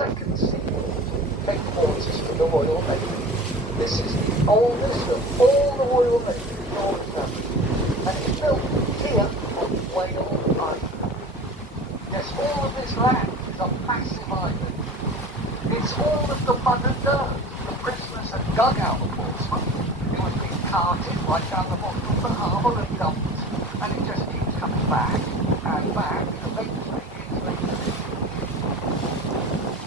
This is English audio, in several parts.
second sea headquarters for the Royal Navy. This is the oldest of all the Royal Navy in North Africa, and it's built here on Whale Island. Yes, all of this land is a massive island. It's all of the mud and dirt the prisoners had dug out of Portsmouth. It was being carted right down the bottom of the harbour and dumped, and it just keeps coming back and back, eventually into the sea.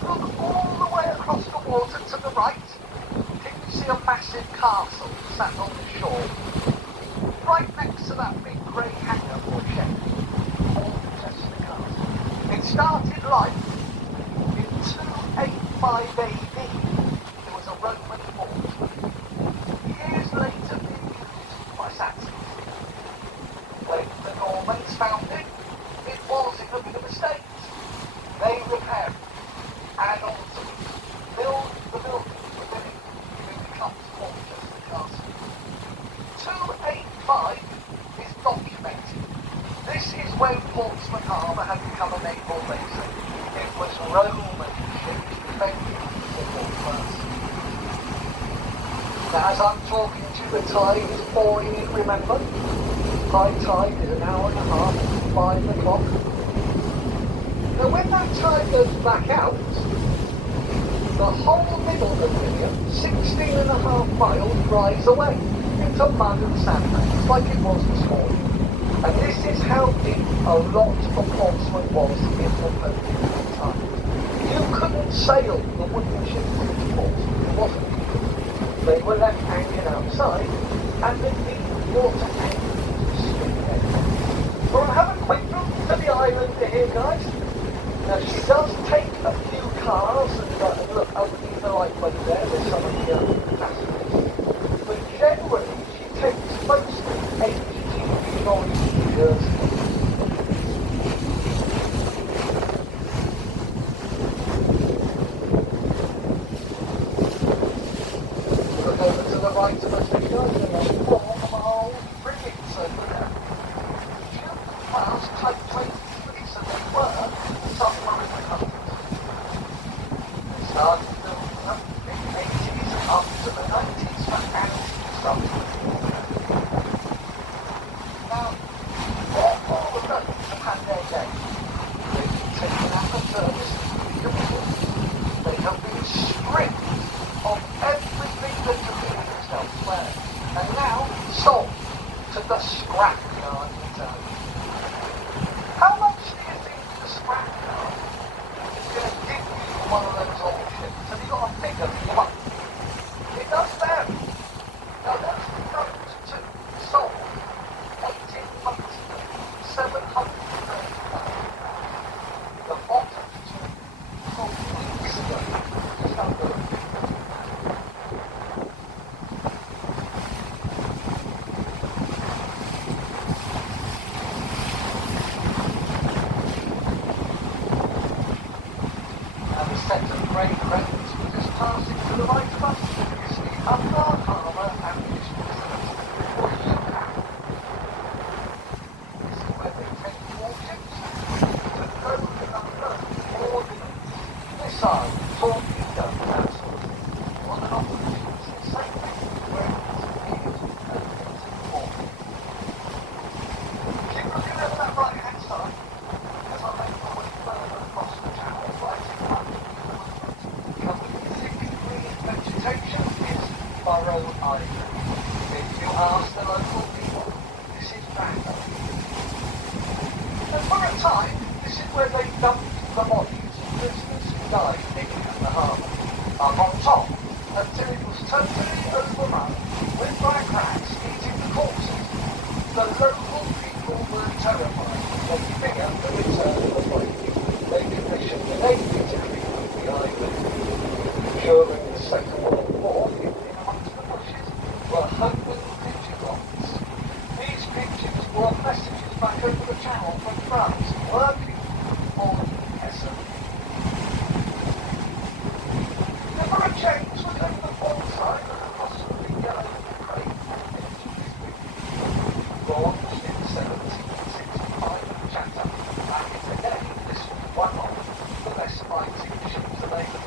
Look all the way across the water to the right. Can you see a massive castle sat on the shore? Right next to that big grey hangar or shed. Alcester Castle. It started life in 285 AD. It was a Roman fort. Years later being used by Saxons. When the Normans found it, it was in a bit of a state. They repaired it, add on to it, build the buildings within it, it becomes Alcester Castle. 285 is documented. This is when Portsmouth Harbour had become a naval base. It was Roman ships defending the fortress. Now as I'm talking to you, the tide is pouring in, remember? High tide is an hour and a half, 5 o'clock. Now when that tide goes back out, the whole middle of William, 16.5 miles, dries away into mud and sandbanks like it was this morning. And this is how deep a lot of Portsmouth was in the Napoleonic time. You couldn't sail the wooden ships into Portsmouth, it wasn't easy. They were left hanging outside, and the deep water anchored to street end. So I have a quick look to the island here, guys. Now she does take a few cars, and look, underneath the light way there's some of the passengers. But generally, she takes mostly HGV lorries. Look over to the right of us, there goes the formal frigates over there. Fast type 23, so they were submarine countries. They started building up in the 80s up to the 90s for anti-submarine. Now, all the boats have had their day. They've been taken out of service and they have been stripped of everything that could be used elsewhere, and now sold to the scrap yard return. How much do you think the scrap yard is going to give you for one of those old ships? Have you got a figure for your money? It does vary. Now that's the note to sold 18 months ago, 735. The bottom sold weeks ago, just under a million. And the set of grey cranes were just passing to the right of us. You see Umbar Harbour and Mission Facility, or UCAM. This is where they take warships to load and unload ordnance, missiles, torpedoes, that sort of thing. On an operation, it's the same thing where it's appeared and it's important. Keep looking at that right-hand side as I make my way further across the channel, right in front of you. Covered in thick green vegetation is Burrow Island. If you ask the local people, this is random. And for a time, this is where they dumped the bodies of prisoners who died digging at the harbour, up on top, until it was totally overrun with black rats eating the corpses. The local people were terrified. They feared the return of the body. They commissioned the Navy to clean the island. During the Second World War, hidden amongst the bushes were homing pigeons. These pigeons brought messages back over the channel from France, working for Hessen. Never a change was over the port side of the possibly yellow crate. Launched in 1765 at Chatham, back in the day, conditions, are they?